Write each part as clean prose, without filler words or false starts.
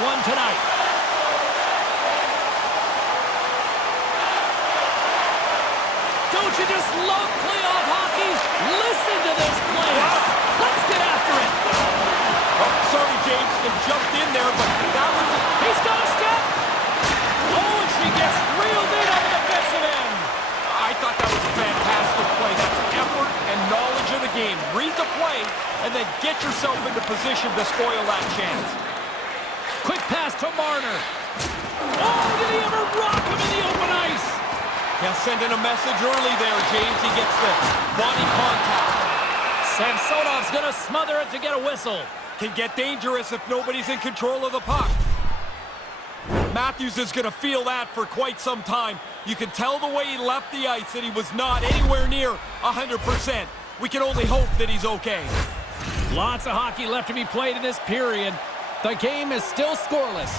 one tonight. Don't you just love playoff hockey? Listen to this play. Let's get after it. Oh, sorry, James. They jumped in there, but that was... He's got a step. Oh, and she gets reeled in on the defensive end. I thought that was a fantastic play. That's effort and knowledge of the game. Read the play, and then get yourself into position to spoil that chance. Quick pass to Marner. Oh, did he ever rock him in the open ice? Yeah, sending a message early there, James. He gets the body contact. Samsonov's going to smother it to get a whistle. Can get dangerous if nobody's in control of the puck. Matthews is going to feel that for quite some time. You can tell the way he left the ice that he was not anywhere near 100%. We can only hope that he's okay. Lots of hockey left to be played in this period. The game is still scoreless.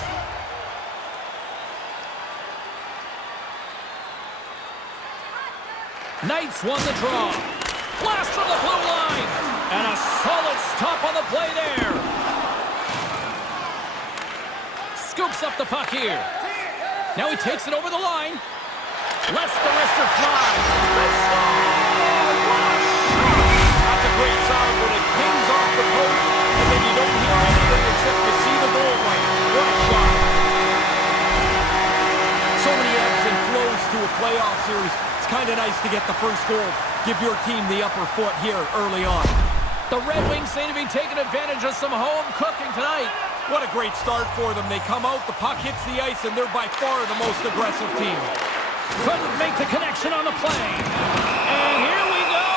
Knights won the draw. Blast from the blue line. And a solid stop on the play there. Scoops up the puck here. Now he takes it over the line. Lets the wrister fly. That's a great sound when it pings off the post, and then you don't hear anything except you see the goal line. What a shot. So many ebbs and flows to a playoff series. It's kind of nice to get the first goal. Give your team the upper foot here early on. The Red Wings seem to be taking advantage of some home cooking tonight. What a great start for them. They come out, the puck hits the ice, and they're by far the most aggressive team. Couldn't make the connection on the play. And here we go.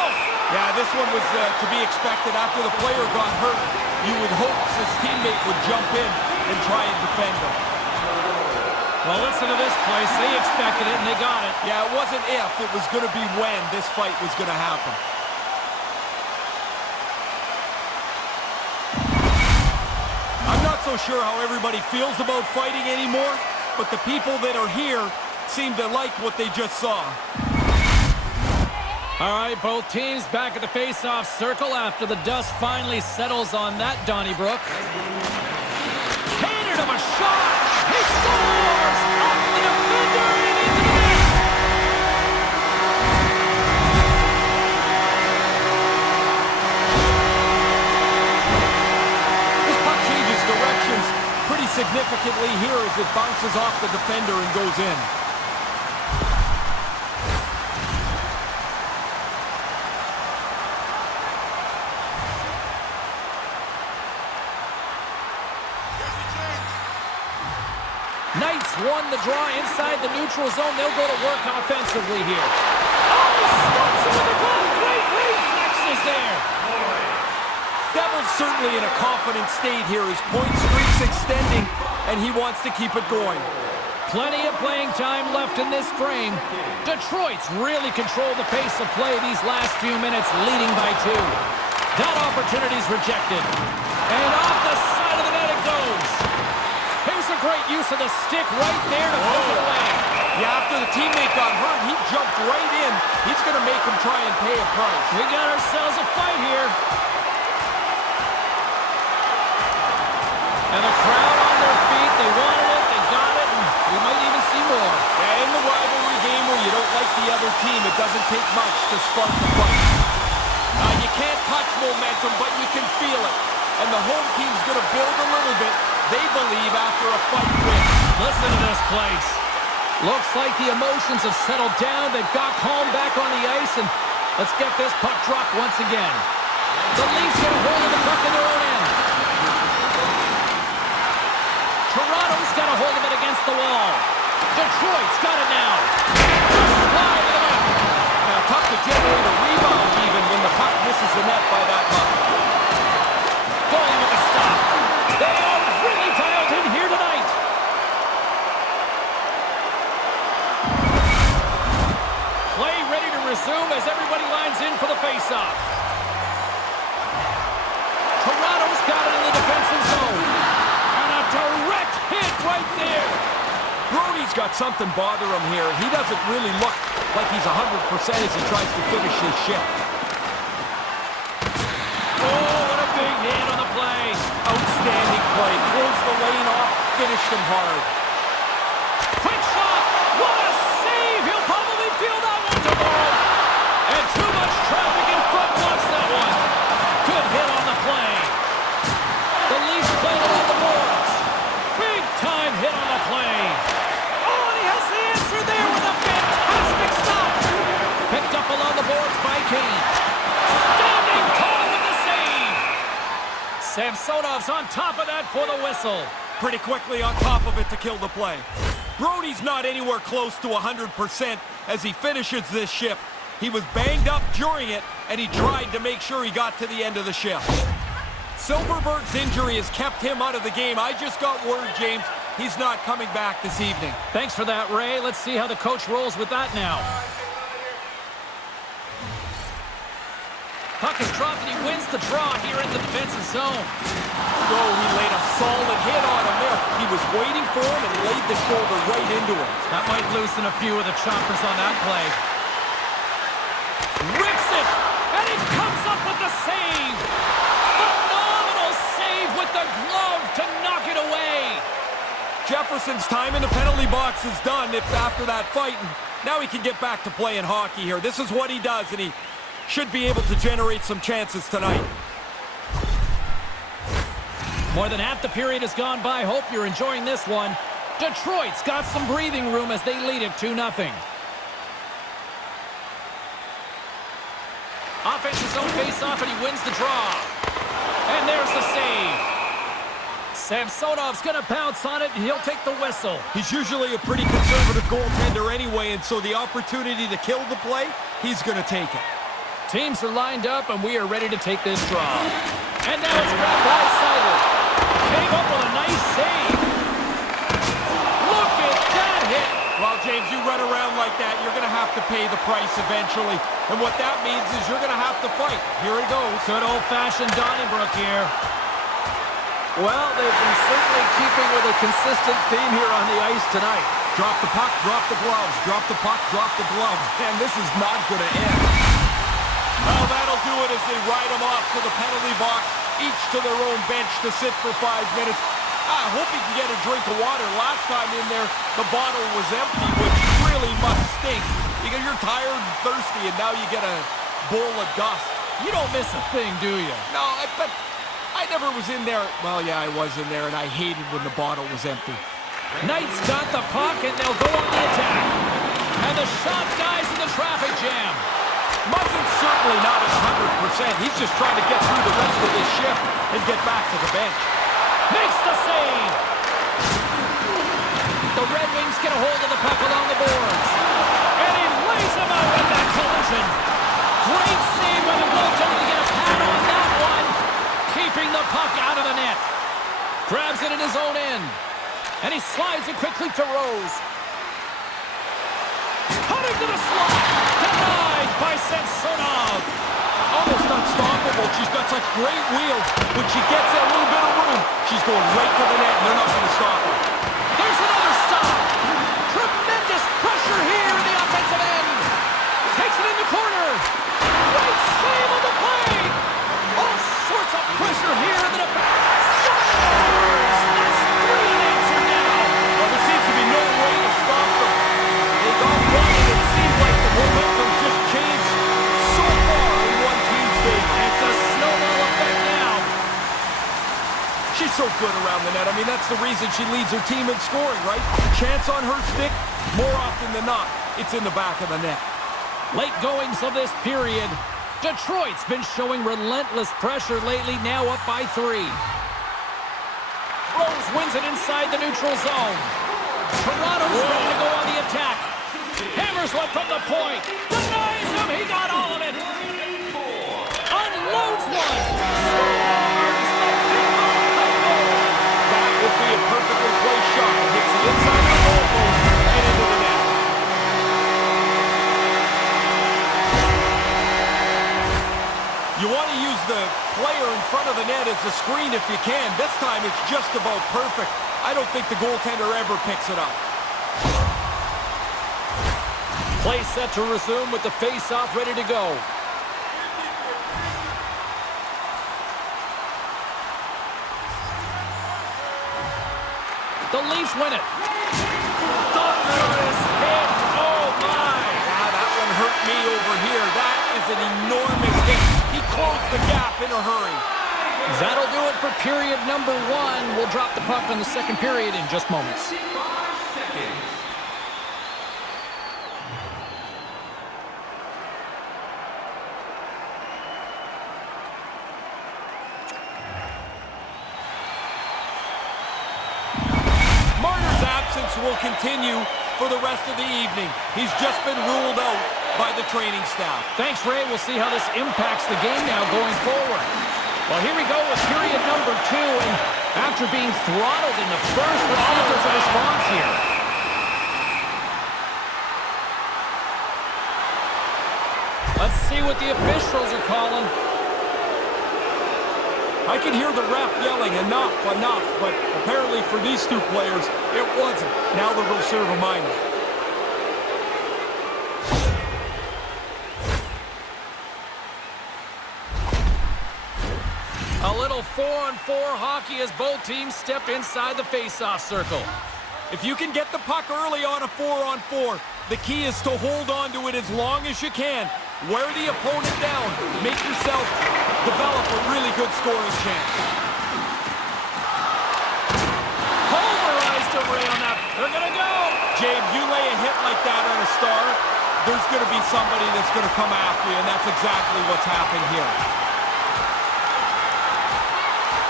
Yeah, this one was to be expected. After the player got hurt, you would hope his teammate would jump in and try and defend him. Well, listen to this place. They expected it, and they got it. Yeah, it wasn't if, it was going to be when this fight was going to happen. I'm not so sure how everybody feels about fighting anymore, but the people that are here seem to like what they just saw. All right, both teams back at the face-off circle after the dust finally settles on that Donnybrook. Catered him a shot! He scores! Off the defender and into the net! This puck changes directions pretty significantly here as it bounces off the defender and goes in. Knights won the draw inside the neutral zone. They'll go to work offensively here. Oh, he stops him with the goal. Great reflexes there. Devil's certainly in a confident state here. His point streak's extending, and he wants to keep it going. Plenty of playing time left in this frame. Detroit's really controlled the pace of play these last few minutes, leading by 2. That opportunity's rejected. And off the side of the net it goes. Here's a great use of the stick right there to poke it away. Yeah, after the teammate got hurt, he jumped right in. He's going to make him try and pay a price. We got ourselves a fight here. And the crowd on their feet, they wanted it, they got it, and we might even see more. Yeah, in the rivalry game where you don't like the other team, it doesn't take much to spark the fight. You can't touch momentum, but you can feel it. And the home team's going to build a little bit, they believe, after a fight win. Listen to this place. Looks like the emotions have settled down. They've got calm back on the ice, and let's get this puck dropped once again. The Leafs are holding the puck in their own end. Toronto's got a hold of it against the wall. Detroit's got it now. Fly to the net. Now, tough to generate a rebound even when the puck misses the net by that much. Going with the stop. They are really dialed in here tonight. Play ready to resume as everybody lines in for the faceoff. Toronto's got it in the defensive zone. And a direct hit right there. Brody's got something bother him here. He doesn't really look like he's 100% as he tries to finish his shift. Oh, what a big hit on the play. Outstanding play. Throws the lane off smashed him hard. Quick shot! What a save! He'll probably feel that one tomorrow. And too much traffic in front wants that one. Good hit on the play. The Leafs played it on the boards. Big time hit on the play. Oh, and he has the answer there with a fantastic stop. Picked up along the boards by Kane. Standing tall with the save. Samsonov's on top of that for the whistle. Pretty quickly on top of it to kill the play. Brody's not anywhere close to 100% as he finishes this shift. He was banged up during it, and he tried to make sure he got to the end of the shift. Silverberg's injury has kept him out of the game. I just got word, James, he's not coming back this evening. Thanks for that, Ray. Let's see how the coach rolls with that now. Puck is dropped, and he wins the draw here in the defensive zone. Oh, he laid a solid hit on him there. He was waiting for him and laid the shoulder right into him. That might loosen a few of the choppers on that play. Rips it, and he comes up with the save. Phenomenal save with the glove to knock it away. Jefferson's time in the penalty box is done after that fight, and now he can get back to playing hockey here. This is what he does, and he should be able to generate some chances tonight. More than half the period has gone by. Hope you're enjoying this one. Detroit's got some breathing room as they lead it 2-0. Offensive zone face-off, and he wins the draw. And there's the save. Samsonov's going to pounce on it, and he'll take the whistle. He's usually a pretty conservative goaltender anyway, and so the opportunity to kill the play, he's going to take it. Teams are lined up, and we are ready to take this draw. And now it's grabbed by Seider. Came up with a nice save. Look at that hit. Well, James, you run around like that, you're going to have to pay the price eventually. And what that means is you're going to have to fight. Here it goes. Good old-fashioned Donnybrook here. Well, they've been certainly keeping with a consistent theme here on the ice tonight. Drop the puck, drop the gloves. Drop the puck, drop the gloves. And this is not going to end. Well, that'll do it as they ride them off to the penalty box, each to their own bench to sit for 5 minutes. I hope he can get a drink of water. Last time in there, the bottle was empty, which really must stink. Because you're tired and thirsty, and now you get a bowl of dust. You don't miss a thing, do you? No, but I never was in there. Well, yeah, I was in there, and I hated when the bottle was empty. Knights got the puck, and they'll go on the attack. And the shot dies in the traffic jam. Muzzin's certainly not at 100%. He's just trying to get through the rest of this shift and get back to the bench. Makes the save. The Red Wings get a hold of the puck along the boards. And he lays him out with that collision. Great save by the goaltender to get a pad on that one. Keeping the puck out of the net. Grabs it in his own end. And he slides it quickly to Rose. Cutting to the slot. Denied by Samsonov. Almost unstoppable. She's got such great wheels. When she gets that little bit of room, she's going right to the net, and they're not going to stop her. There's another stop. Tremendous pressure here in the offensive end. Takes it in the corner. Great save on the play. All sorts of pressure here in the defense. Scores! That's 3 in answer now. Well, there seems to be no way to stop them. They got one, and it seems like the momentum just changed so far in one team's favor. It's a snowball effect now. She's so good around the net. I mean, that's the reason she leads her team in scoring, right? Chance on her stick, more often than not, it's in the back of the net. Late goings of this period. Detroit's been showing relentless pressure lately, now up by 3. Rose wins it inside the neutral zone. Toronto's ready to go on the attack. Hammers one from the point. Denies him. He got all of it. Unloads one. Scores the big goal. That would be a perfectly placed shot. It hits the inside of the goalpost and into the net. You want to use the player in front of the net as a screen if you can. This time it's just about perfect. I don't think the goaltender ever picks it up. Play set to resume with the face-off ready to go. The Leafs win it. Thunderous hit. Oh, my. Ah, that one hurt me over here. That is an enormous hit. He closed the gap in a hurry. That'll do it for period number 1. We'll drop the puck on the second period in just moments. Will continue for the rest of the evening. He's just been ruled out by the training staff. Thanks, Ray. We'll see how this impacts the game now going forward. Well, here we go with period number 2, and after being throttled in the first, let's see if there's a response here. Let's see what the officials are calling. I can hear the ref yelling, enough, enough, but apparently for these two players, it wasn't. Now they're going to serve a minor. A little 4-on-4 hockey as both teams step inside the face-off circle. If you can get the puck early on a 4-on-4, the key is to hold on to it as long as you can. Wear the opponent down. Make yourself develop a really good scoring chance. Pulverized array on that. They're going to go. James, you lay a hit like that on a star, there's going to be somebody that's going to come after you, and that's exactly what's happened here.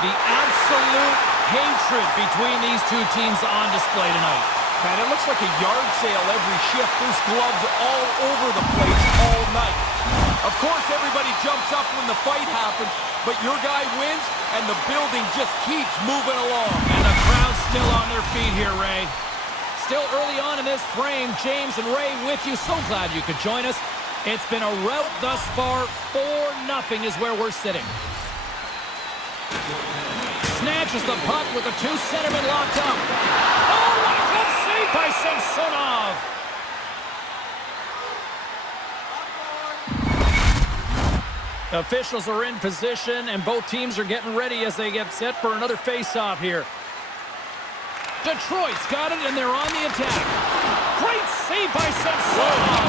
The absolute hatred between these two teams on display tonight. Man, it looks like a yard sale every shift. There's gloves all over the place all night. Of course, everybody jumps up when the fight happens, but your guy wins, and the building just keeps moving along. And the crowd's still on their feet here, Ray. Still early on in this frame, James and Ray with you. So glad you could join us. It's been a rout thus far. 4-0 is where we're sitting. Snatches the puck with the 2 centermen locked up. Oh, what a good save by Samsonov. Officials are in position, and both teams are getting ready as they get set for another face-off here. Detroit's got it, and they're on the attack. Great save by Samsonov.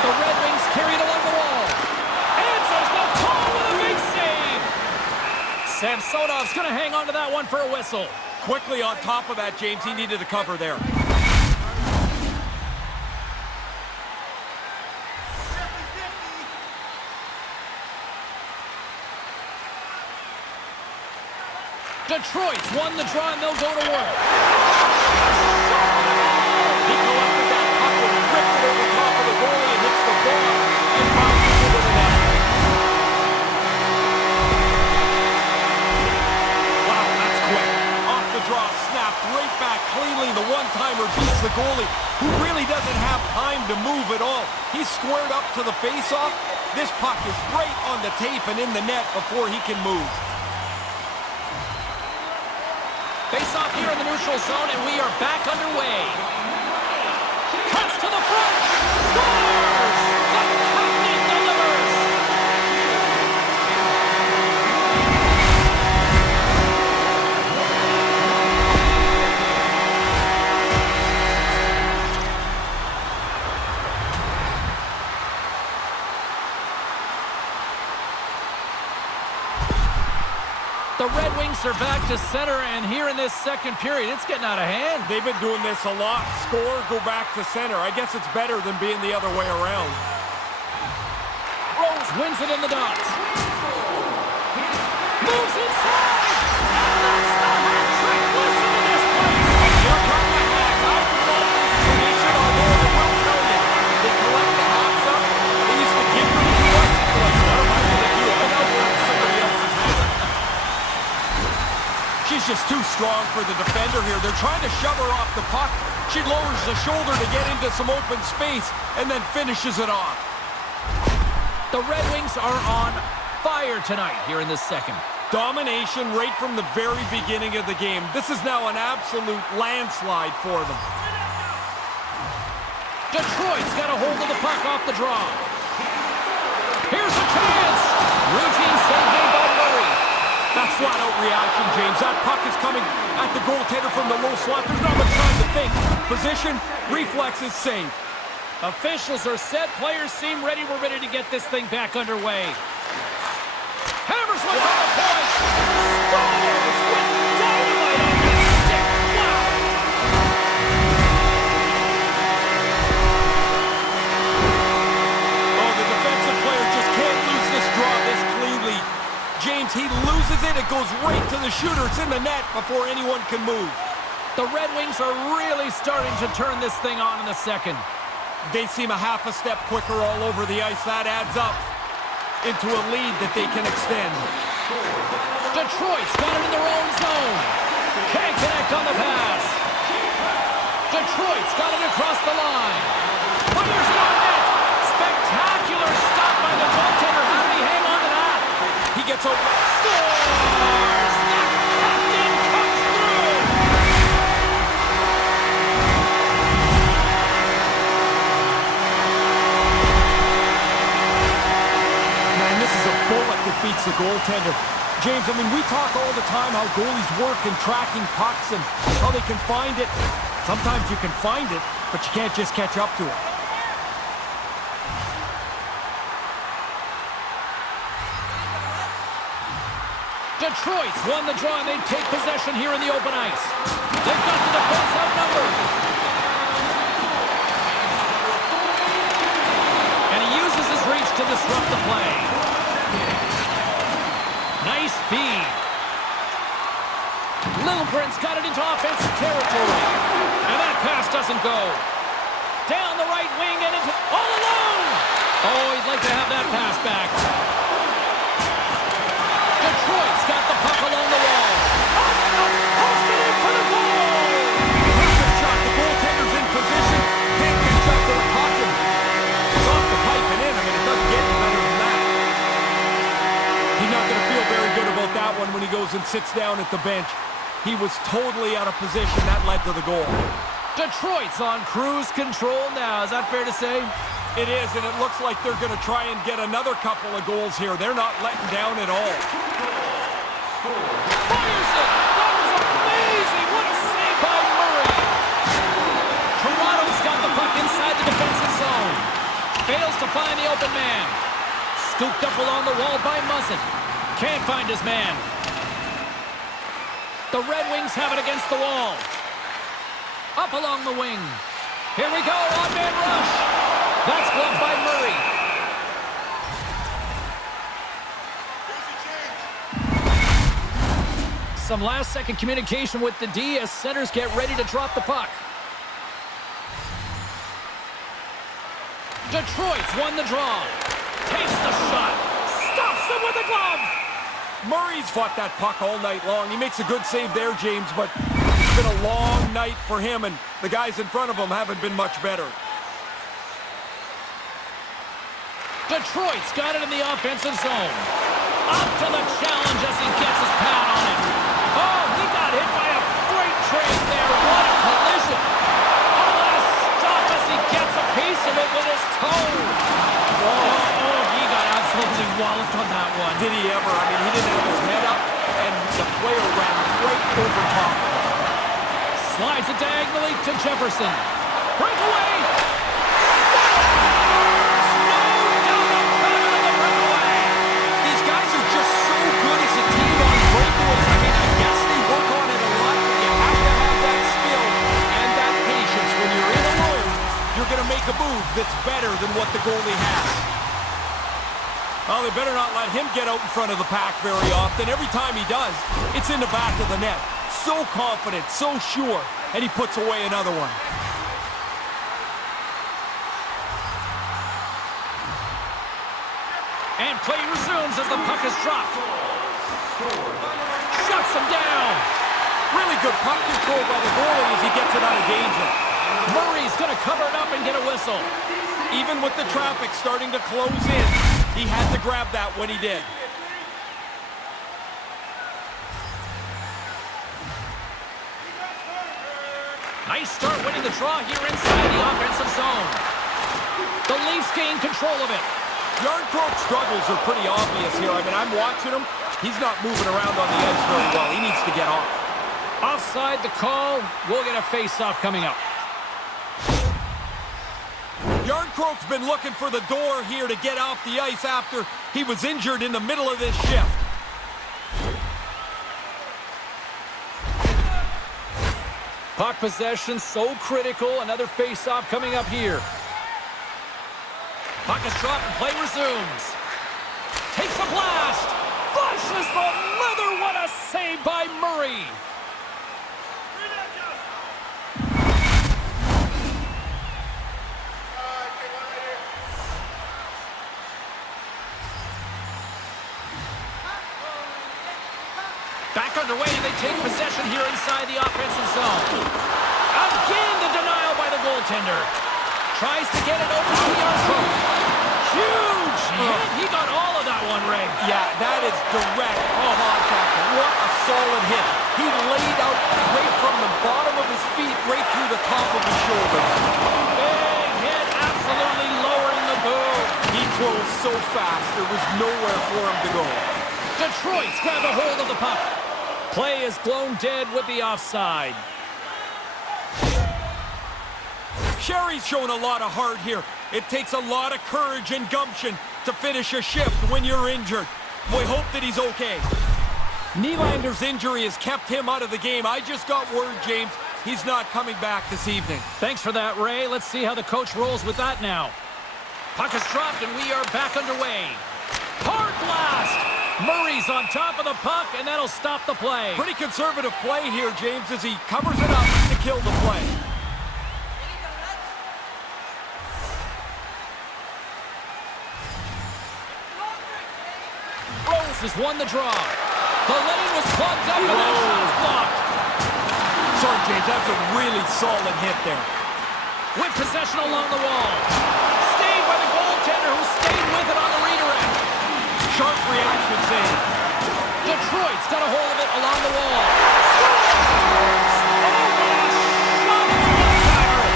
The Red Wings carry it along the wall. Answers the call with a big save. Samsonov's going to hang on to that one for a whistle. Quickly on top of that, James, he needed a cover there. Detroit's won the draw, and they'll go to work. He collected that puck and ripped it over top of the goalie and hits the ball and bounces into the net. Wow, that's quick. Off the draw, snapped right back cleanly. The one-timer beats the goalie, who really doesn't have time to move at all. He's squared up to the face-off. This puck is right on the tape and in the net before he can move. Face-off here in the neutral zone, and we are back underway. Cuts to the front. Scores! The captain delivers. The Red Wings are back to center, and here in this second period, it's getting out of hand. They've been doing this a lot. Score, go back to center. I guess it's better than being the other way around. Rose wins it in the dots. Moves inside. And that's the hat trick. Listen to this place. Here come the hats. I love this tradition, although I will tell you, they collect the hats up. They used to give them to us. Like, what am I going to do? I know that's somebody else's hat. She's just too strong for the defender here. They're trying to shove her off the puck. She lowers the shoulder to get into some open space and then finishes it off. The Red Wings are on fire tonight here in this second. Domination right from the very beginning of the game. This is now an absolute landslide for them. Detroit's got a hold of the puck off the draw. Here's a chance. Routine save made by Murray. That's flat out reaction, James. That puck is coming at the goaltender from the low slot. There's not much time to think. Position, reflexes, save. Officials are set. Players seem ready. We're ready to get this thing back underway. Hammers one on the point. Scores with dynamite on that stick. Wow. Oh, the defensive player just can't lose this draw this cleanly. James, he loses it. It goes right to the shooter. It's in the net before anyone can move. The Red Wings are really starting to turn this thing on in the second. They seem a half a step quicker all over the ice. That adds up into a lead that they can extend. Detroit's got it in their own zone. Can't connect on the pass. Detroit's got it across the line. Fires it on net. Spectacular stop by the goaltender. How did he hang on to that? He gets over. Scores! The captain comes through! Man, this is a bullet that beats the goaltender. James, I mean, we talk all the time how goalies work in tracking pucks and how they can find it. Sometimes you can find it, but you can't just catch up to it. Detroit's won the draw, and they take possession here in the open ice. They've got the defense outnumbered. And he uses his reach to disrupt the play. Nice feed. Littlebrand's got it into offensive territory. And that pass doesn't go. Down the right wing and into... all alone! Oh, he'd like to have that pass back. Detroit's got the puck along the wall. Posted in for the goal! Perfect shot. The goaltender's in position. Can't catch up to the puck. It's off the pipe and in. I mean, it doesn't get any better than that. He's not going to feel very good about that one when he goes and sits down at the bench. He was totally out of position. That led to the goal. Detroit's on cruise control now. Is that fair to say? It is, and it looks like they're going to try and get another couple of goals here. They're not letting down at all. Fires it! That was amazing! What a save by Murray! Toronto's got the puck inside the defensive zone. Fails to find the open man. Scooped up along the wall by Muzzin. Can't find his man. The Red Wings have it against the wall. Up along the wing. Here we go, on-man rush. That's blocked by Murray. Some last-second communication with the D as centers get ready to drop the puck. Detroit's won the draw. Takes the shot. Stops him with a glove. Murray's fought that puck all night long. He makes a good save there, James, but it's been a long night for him, and the guys in front of him haven't been much better. Detroit's got it in the offensive zone. Up to the challenge as he gets his pad on it. Oh, he got hit by a freight train there. What a collision. Oh, what a stop as he gets a piece of it with his toe. Oh, he got absolutely walloped on that one. Did he ever? I mean, he didn't have his head up, and the player ran right over top. Slides it diagonally to Jefferson. Breakaway. Make a move that's better than what the goalie has. Well, they better not let him get out in front of the pack very often. Every time he does, it's in the back of the net. So confident, so sure, and he puts away another one. And play resumes as the puck is dropped. Shuts him down. Really good puck control by the goalie as he gets it out of danger. Murray's going to cover it up and get a whistle. Even with the traffic starting to close in, he had to grab that when he did. Nice start winning the draw here inside the offensive zone. The Leafs gain control of it. Yarncroke's struggles are pretty obvious here. I mean, I'm watching him. He's not moving around on the ice very well. He needs to get off. Offside the call. We'll get a face-off coming up. Yarncroke's been looking for the door here to get off the ice after he was injured in the middle of this shift. Puck possession so critical. Another face-off coming up here. Puck is dropped and play resumes. Takes a blast. Flushes the leather. What a save by Murray. Back underway, they take possession here inside the offensive zone. Again, the denial by the goaltender. Tries to get it over to Yarncroke. Huge hit. He got all of that one, Ray. Yeah, that is direct contact. What a solid hit. He laid out right from the bottom of his feet right through the top of his shoulder. Big hit, absolutely lowering the boom. He closed so fast, there was nowhere for him to go. Detroit's grabbed a hold of the puck. Play is blown dead with the offside. Sherry's shown a lot of heart here. It takes a lot of courage and gumption to finish a shift when you're injured. We hope that he's okay. Nylander's injury has kept him out of the game. I just got word, James, he's not coming back this evening. Thanks for that, Ray. Let's see how the coach rolls with that now. Puck is dropped, and we are back underway. Hard blast! Murray's on top of the puck, and that'll stop the play. Pretty conservative play here, James, as he covers it up to kill the play. Rose has won the draw. The lane was plugged up, and that shot is blocked. Sorry, James, that's a really solid hit there. With possession along the wall. Saved by the goaltender, who stayed with it on the redirect. Sharp reaction save. Detroit's got a hold of it along the wall. Scores! Oh, what a shot of the one-timer!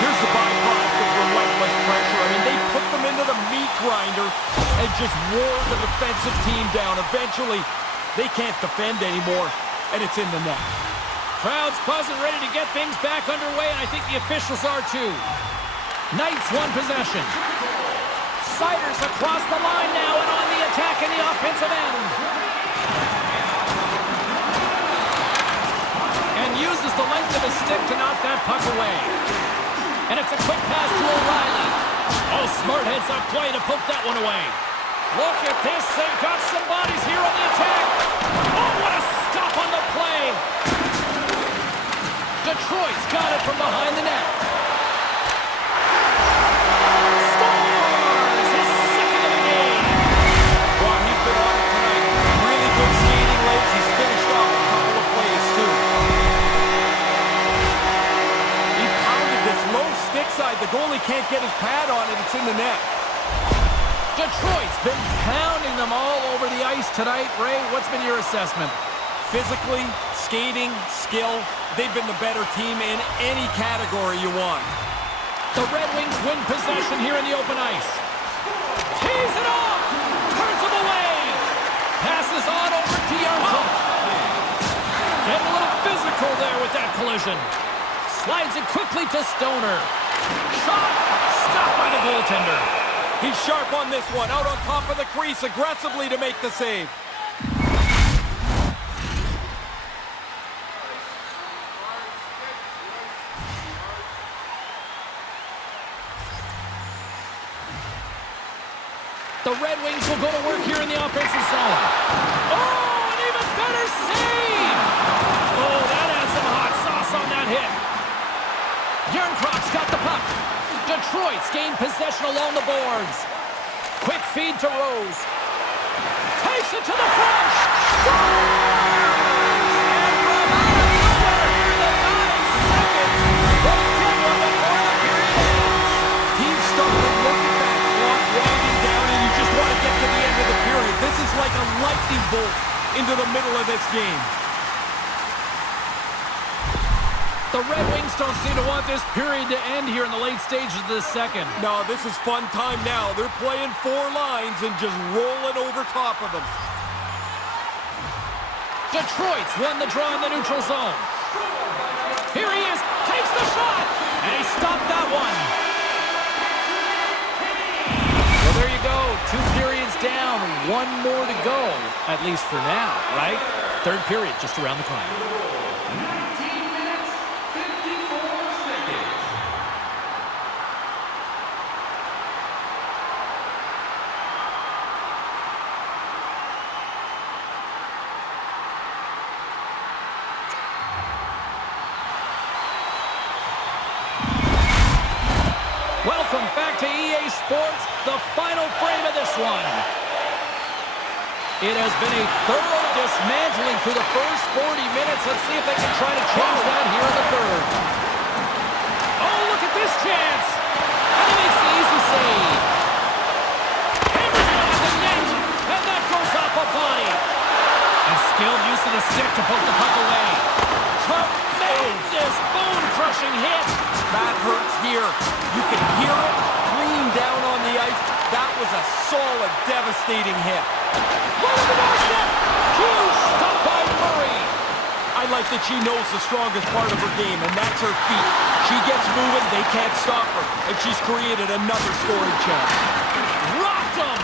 Here's the byproduct of relentless pressure. I mean, they put them into the meat grinder and just wore the defensive team down. Eventually, they can't defend anymore, and it's in the net. Crowd's buzzing, ready to get things back underway, and I think the officials are too. Knights won possession. Siders across the line now and on the attack in the offensive end. And uses the length of his stick to knock that puck away. And it's a quick pass to O'Reilly. Oh, smart heads-up play to poke that one away. Look at this. They've got some bodies here on the attack. Oh, what a stop on the play. Detroit's got it from behind the net. Scores! His second of the game. Well, he's been on it tonight. Really good skating legs. He's finished off a couple of plays, too. He pounded this low stick side. The goalie can't get his pad on it. It's in the net. Detroit's been pounding them all over the ice tonight. Ray, what's been your assessment? Physically, skating, skill, they've been the better team in any category you want. The Red Wings win possession here in the open ice. Tees it off! Turns him away! Passes on over to Yarncroke. Getting a little physical there with that collision. Slides it quickly to Stoner. Shot! Stopped by the goaltender. He's sharp on this one, out on top of the crease aggressively to make the save. The Red Wings will go to work here in the offensive zone. Oh, an even better save! Oh, that adds some hot sauce on that hit. Yarncroke's got the puck. Detroit's gained possession along the boards. Quick feed to Rose. Takes it to the front. Scores! And from out of nowhere here in the 9 seconds, they get one before the period ends. Team stuck to look at that clock winding down, and you just want to get to the end of the period. This is like a lightning bolt into the middle of this game. The Red Wings don't seem to want this period to end here in the late stages of the second. No, this is fun time now. They're playing 4 lines and just rolling over top of them. Detroit's won the draw in the neutral zone. Here he is, takes the shot, and he stopped that one. Well, there you go. 2 periods down, 1 more to go, at least for now, right? Third period just around the corner. Welcome back to EA Sports, the final frame of this one. It has been a thorough dismantling through the first 40 minutes. Let's see if they can try to change that here in the third. Oh, look at this chance. And he makes the easy save. Hammers it on the net, and that goes off a body. And skilled use of the stick to poke the puck away. Tremendous bone-crushing hit. That hurts here. You can hear it clean down on the ice. That was a solid, devastating hit. Over the doorstep. Huge stop by Murray. I like that she knows the strongest part of her game, and that's her feet. She gets moving, they can't stop her. And she's created another scoring chance. Rocked him.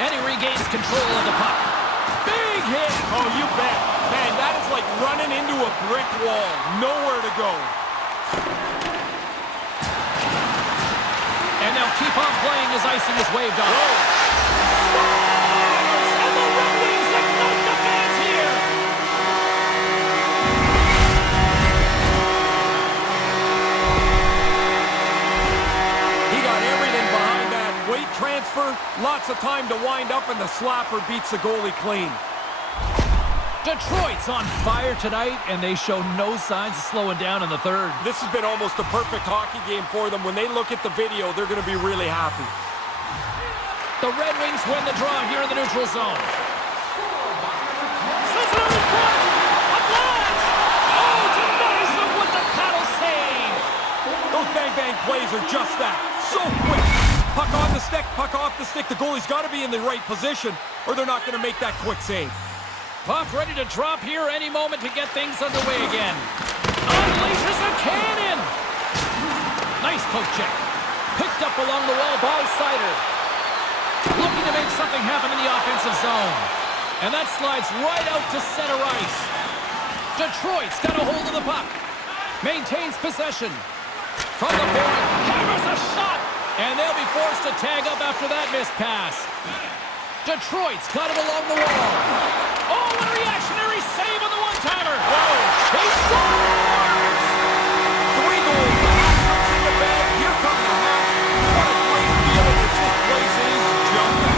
And he regains control of the puck. Big hit. Oh, you bet. Man, that is like running into a brick wall. Nowhere to go. And they'll keep on playing as icing is waved off. Scores! And the Red Wings ignite the fans here. He got everything behind that. Weight transfer, lots of time to wind up, and the slapper beats the goalie clean. Detroit's on fire tonight, and they show no signs of slowing down in the third. This has been almost a perfect hockey game for them. When they look at the video, they're going to be really happy. The Red Wings win the draw here in the neutral zone. Cincinnati front! A blast! Oh, denies them with the paddle save! Those bang-bang plays are just that. So quick. Puck on the stick, puck off the stick. The goalie's got to be in the right position, or they're not going to make that quick save. Puck ready to drop here any moment to get things underway again. Unleashes a cannon! Nice poke check. Picked up along the wall by Sider. Looking to make something happen in the offensive zone. And that slides right out to center ice. Detroit's got a hold of the puck. Maintains possession. From the point, hammers a shot! And they'll be forced to tag up after that missed pass. Detroit's got it along the wall. Oh, a reactionary save on the one-timer. Whoa, He scores! 3 goals, the hat-tricks in the bag. Here come the Hats. What a great feeling as this place is jumping.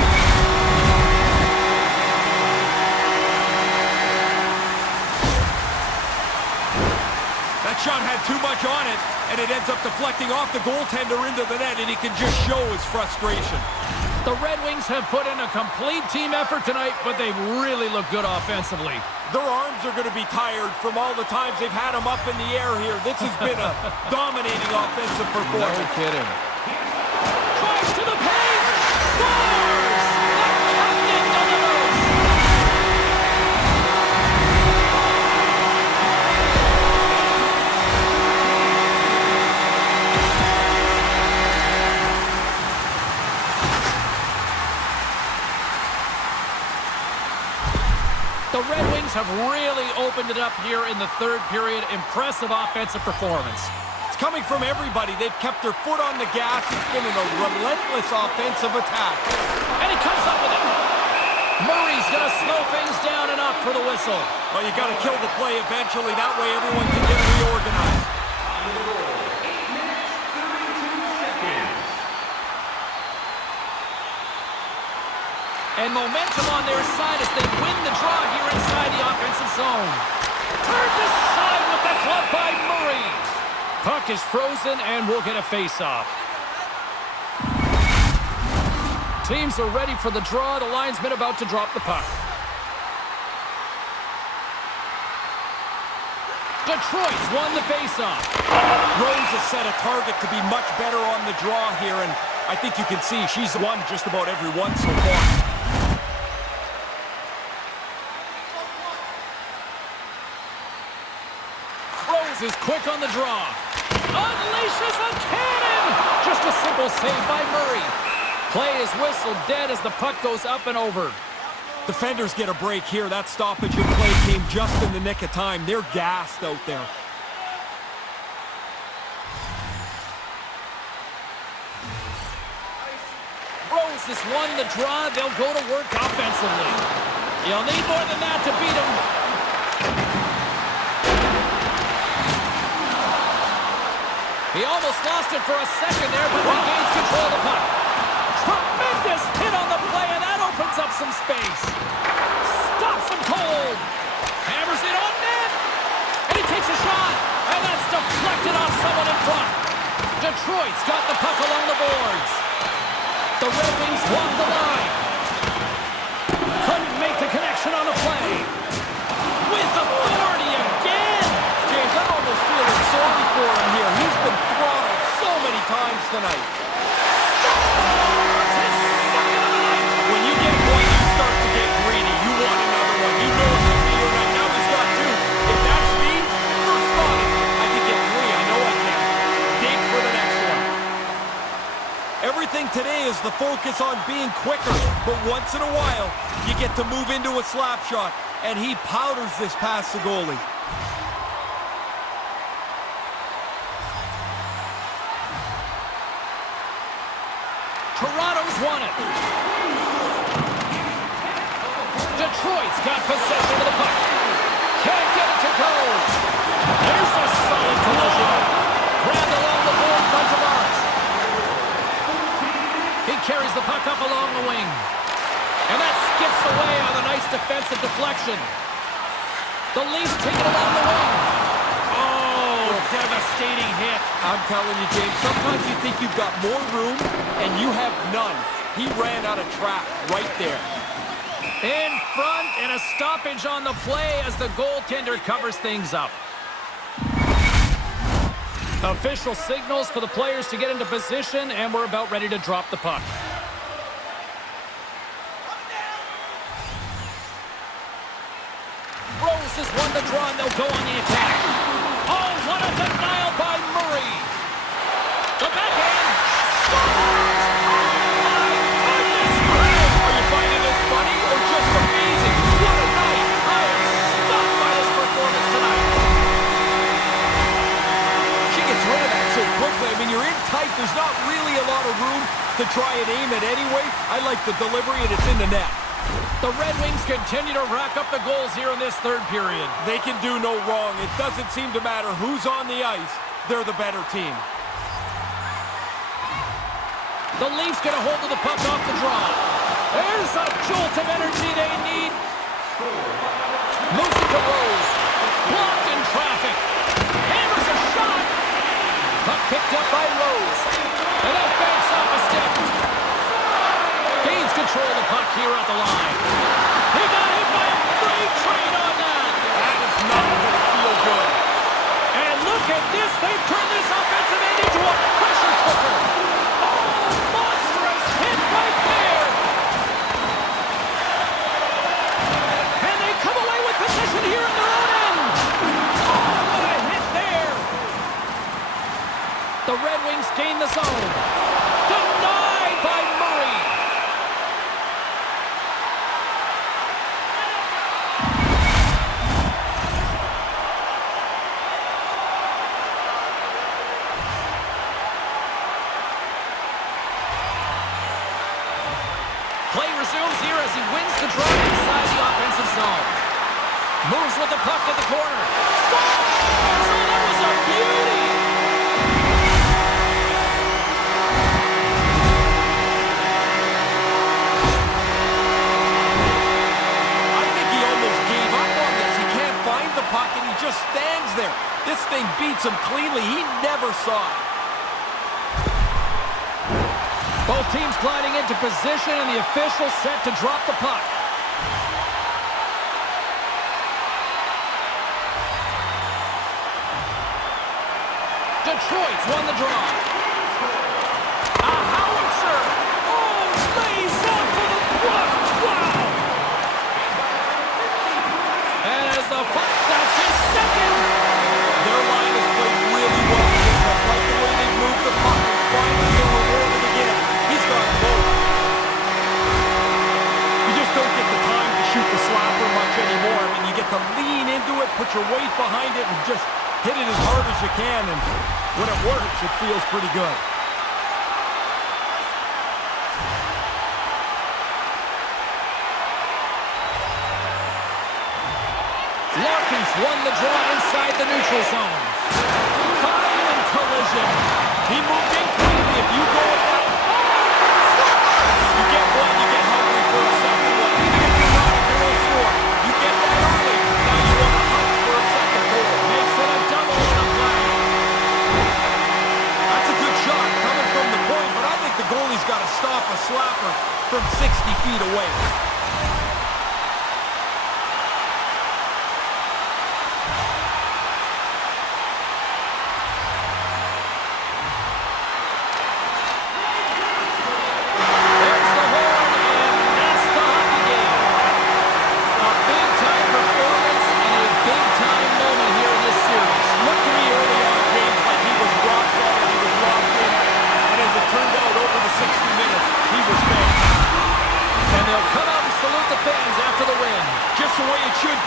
That shot had too much on it, and it ends up deflecting off the goaltender into the net, and he can just show his frustration. The Red Wings have put in a complete team effort tonight, but they've really looked good offensively. Their arms are going to be tired from all the times they've had them up in the air here. This has been a dominating offensive performance. No kidding. Drives to the paint! Scores! The captain delivers! The Red Wings have really opened it up here in the third period. Impressive offensive performance. It's coming from everybody. They've kept their foot on the gas. It's been a relentless offensive attack. And he comes up with it. Murray's going to slow things down and up for the whistle. Well, you got to kill the play eventually. That way everyone can get reorganized. And momentum on their side as they win the draw here inside the offensive zone. Turned aside with the club by Murray. Puck is frozen and we'll get a face-off. Teams are ready for the draw. The linesman about to drop the puck. Detroit's won the faceoff. Rose has set a target to be much better on the draw here, and I think you can see she's won just about every one so far. Rose is quick on the draw. Unleashes a cannon! Just a simple save by Murray. Play is whistled dead as the puck goes up and over. Defenders get a break here. That stoppage of play came just in the nick of time. They're gassed out there. Rose has won the draw. They'll go to work offensively. You'll need more than that to beat him. He almost lost it for a second there, but regains control of the puck. Tremendous hit on the play, and that opens up some space. Stops him cold. Hammers it on net. And he takes a shot. And that's deflected off someone in front. Detroit's got the puck along the boards. The Red Wings walk the line. Couldn't make the connection on the play. With authority again. James, I'm almost feeling sorry for him here. He's been throttled so many times tonight. When you get one, you start to get greedy. You want another one. You know it's going to be your night. Now he's got two. If that's me, first thought is, I can get three. I know I can. Dig for the next one. Everything today is the focus on being quicker. But once in a while, you get to move into a slap shot. And he powders this past the goalie. Toronto's won it. Detroit's got possession of the puck. Can't get it to go. There's a solid collision. Grabbed along the board in front of ours. He carries the puck up along the wing. And that skips away on a nice defensive deflection. The Leafs take it along the wing. Oh, devastating hit. I'm telling you, James, sometimes you think you've got more room, and you have none. He ran out of track right there. In front, and a stoppage on the play as the goaltender covers things up. Official signals for the players to get into position, and we're about ready to drop the puck. Rose has won the draw, and they'll go on the attack. Oh, what a denial by Murray. The backhand. Are you finding this funny or just amazing? What a night! I am stunned by this performance tonight. She gets rid of that so quickly. I mean, you're in tight. There's not really a lot of room to try and aim it anyway. I like the delivery, and it's in the net. The Red Wings continue to rack up the goals here in this third period. They can do no wrong. It doesn't seem to matter who's on the ice. They're the better team. The Leafs get a hold of the puck off the draw. There's a jolt of energy they need. Moves it to Rose. Blocked in traffic. Hammers a shot. Puck picked up by Rose. And that banks off a step. Gains control of the puck here at the line. He got hit by a freight train on that. That is not going to feel good. And look at this. They've turned this offensive end into a pressure cooker. Oh, monstrous hit right there. And they come away with possession here in their own end. Oh, what a hit there. The Red Wings gain the zone. Denied by Murray. Play resumes here as he wins the draw inside the offensive zone. Moves with the puck to the corner. Scores! Oh, that was a beauty! I think he almost gave up on this. He can't find the puck, and he just stands there. This thing beats him cleanly. He never saw it. Both teams gliding into position, and the official set to drop the puck. Detroit's won the draw. A howitzer. Oh, lays up for the block. Wow. And as the fight, that's his second. Their line has played really well. I like the way they've moved the puck. Finally, they're rewarded again. He's got a goal. You just don't get the time to shoot the slapper much anymore. I mean, you get to lean into it, put your weight behind it, and just hit it as hard as you can. And when it works, it feels pretty good. Larkin's won the draw inside the neutral zone. Violent collision. He moved in quickly. If you go at that, you get one, you get hungry for a second one. Even if you're not a goal scorer, you get that early. Now you want to hunt for a second goal. Makes it a double on a play. That's a good shot coming from the point, but I think the goalie's got to stop a slapper from 60 feet away.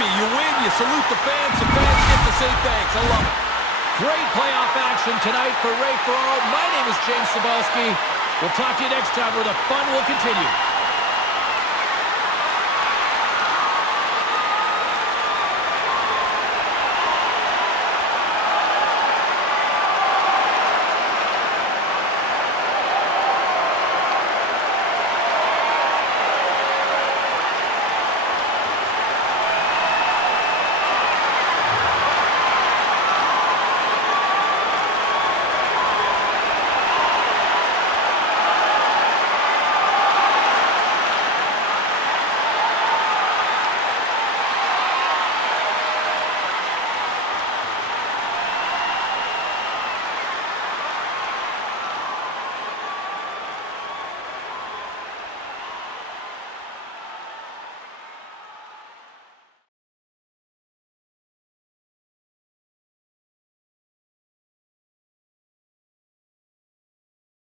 You win, you salute the fans get to say thanks. I love it. Great playoff action tonight for Ray Ferraro. My name is James Cybulski. We'll talk to you next time where the fun will continue.